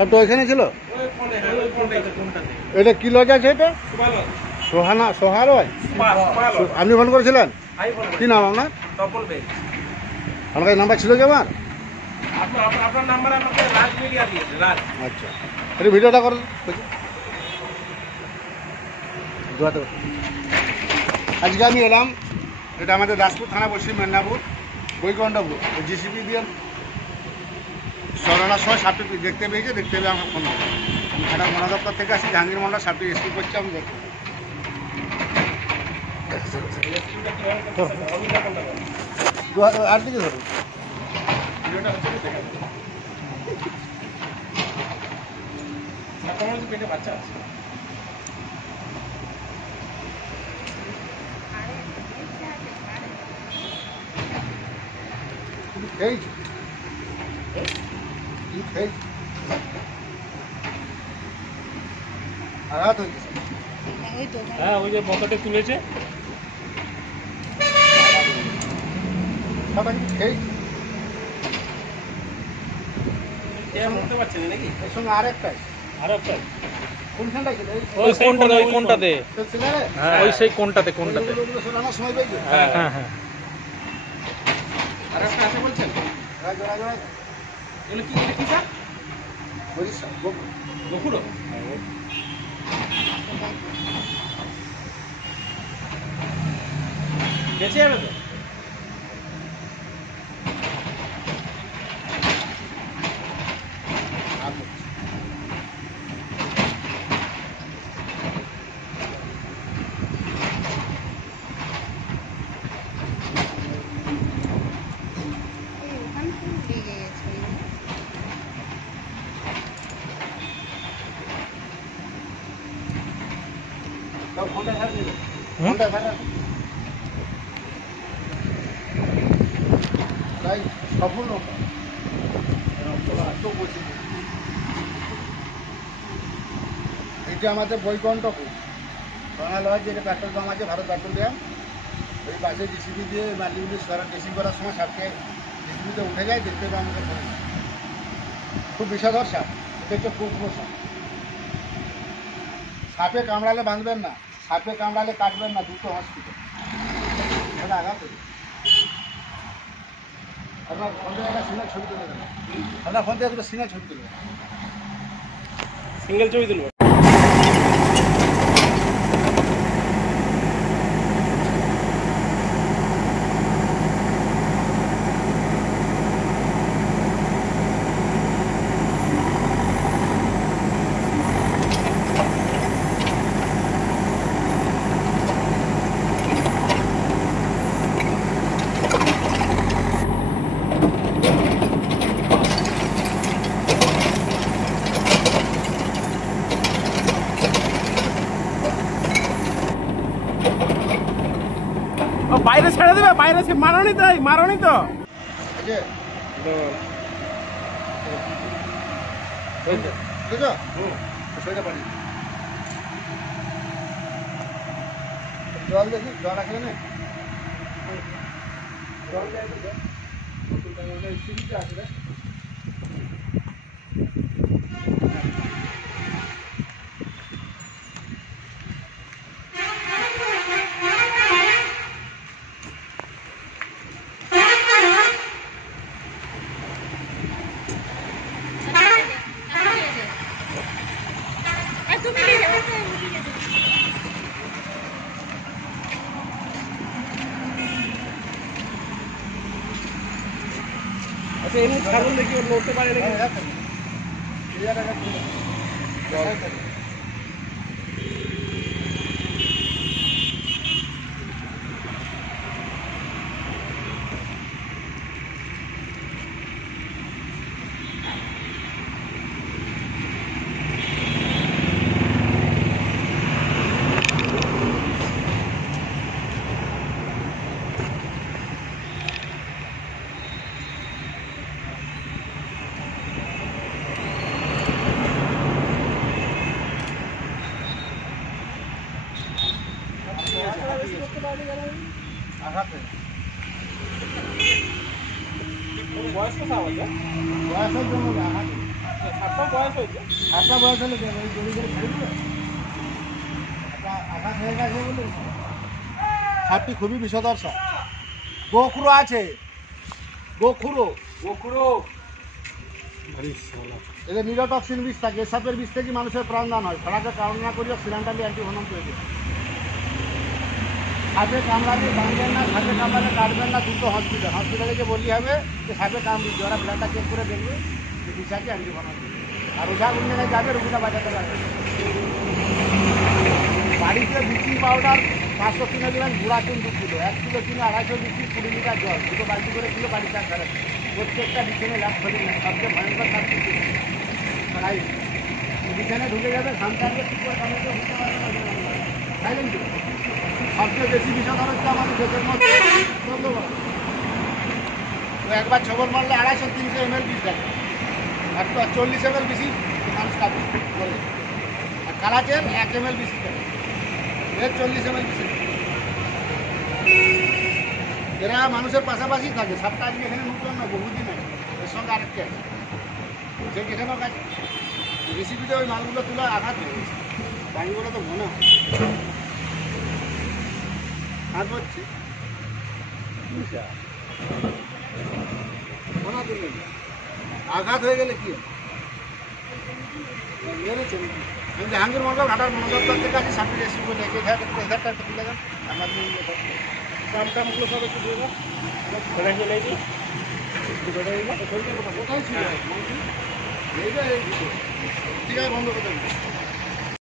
সবটা ওইখানে ছিল। এটা কি লজ আছে এটা? সোহানা সোহা লজ। আপনি ফোন করেছিলেন? কি নাম আপনার? আমার কাছে নাম্বার ছিল কি আমার? আচ্ছা, এটা ভিডিওটা করো। আজকে আমি এলাম, এটা আমাদের দাসপুর থানা, পশ্চিম মেদিনীপুর, বৈকুণ্ঠপুর। জিসিপি দিয়ে সরানোর সময় সাপটি দেখতে পেয়েছে, দেখতে পেয়ে আমার ফোন করে। আমি থানার বন দপ্তর থেকে আসি, জাহাঙ্গীর মন্ডল সাপটি রেস্কিউ করছে, আমি দেখি। আর দিকে ধরুন। পেটে বাচ্চা আছে। হ্যাঁ, ওই যে পকেটে তুলেছে। আরেকটাই কোনটাতে? হ্যাঁ, ওই সেই কোনটাতে কোনটাতে? হ্যাঁ হ্যাঁ হ্যাঁ। আরেকটা আছে বলছেন? এগুলো কি কি স্যার? বরিশাল গোকুড়। বেঁচে যাবে তো? এটা আমাদের বৈকুণ্ঠপুর বাঙাল হয়, যেটা পেট্রোল পাম্প আছে, ভারত পেট্রোলিয়াম। ওই পাশে জিসিবি দিয়ে মালিগুলি ড্রেসিং করার সময় সাপকে জিসিবিতে উঠে যায়, দেখতে পাবে আমাদের ফোনে। খুব বিষধর সাপ, এটা হচ্ছে কুকুর সাপ। সাপে কামড়ালে বাঁধবেন না, সাপে কামড়ালে কাটবেন না, দুটো হসপিটাল। এটা আঘাত আপনার ফোন থেকে একটা সিঙ্গেল ছবি তুলে দেবেন। আপনার ফোন থেকে দুটো সিঙ্গেল ছবি তুলে দেবেন। সিঙ্গেল ছবি তুলবো। বাইরে ছেড়ে দেবে, বাইরে মারনি তো, মারনি তো। জল দেখি, জল রাখলে না জল আচ্ছা, এমনি ছাগল দেখি লড়তে পারে নাকি? বয়স্ক জন্য সাতটা বয়স হলে কেন ওই গড়ি করে ছেড়ে দিবে? একটা আঘাত হয়ে গেছে বলে সাপটি খুবই বিষদর্শক। গোখুরো আছে, গোখুরো এদের নিরোটক্সিন বিষ থাকে। এ সাপের বিষ থেকে মানুষের প্রাণদান হয়। ফলাকে কামনা করিয়া সিলিন্ডারলি অ্যান্টিভেনম তৈরি। সাপে কামড়ালে বাঁধবেন না, সাপে কামড়ালে কাটবেন না, দুটো হসপিটালে যে বললি হবে যে সাপে কামড়িচ্ছে, ওরা ব্লাডটা চেক করে দেখবে যে বিষ আছে, অ্যান্টিভেনম দেবে। আর ওঝা গুঞ্জনে যাবে, রুগীটা বাঁচাতে পারবে। বাড়িতে ব্লিচিং পাউডার 500 কিনে দেবেন, গুঁড়া চুন 2 কিলো, 1 কিলো কিনে 250 লিটার 20 লিটার জল, দুটো বালতি করে কিলো বাড়ি চাষ করে। প্রত্যেকটা বিছানে লাভ খোঁজে না, সবচেয়ে ভয়ঙ্কর সাপ কিন্তু রাইট। বিছানে ঢুকে যাবে, ঘামতে আসবে, ঠিক করে কামড়ে উঠতে পারবে না, তাইলেন তো সবচেয়ে বেশি বিষধর হচ্ছে আমাদের দেশের মধ্যে ধন্যবাদ। তো একবার ছবল মারলে 250-300 ml বিষ থাকে, আর তো 40 ml বেশি মানুষ কাটে বলে। আর কালাচের 1 ml বেশি থাকে, এর 40 ml বেশি। এরা মানুষের পাশাপাশি থাকে। সাপটা আজকে এখানে নতুন না, বহুদিন আছে। এর সঙ্গে আরেকটা আছে, সে যেখানেও কাজ রেসিপিতে ওই মালগুলো তুলে আঘাত হয়ে গেছে। পানিগুলো তো মনে হয় হাত হচ্ছে আঘাত হয়ে গেলে কি হয়? মেরেছে নাকি? আমি জাহাঙ্গীর মন্ডল ঘাটার মনোদপ্তর থেকে আছি। সাপটি রেসিপি বলে এধারটা একটু তুলে দেন। আমার কামটামগুলো সব একটু দিয়ে দেন। কোথায় চলে গেছি? কোথায় ছিল? এই যে ঠিক আছে, বন্ধ করে দেন।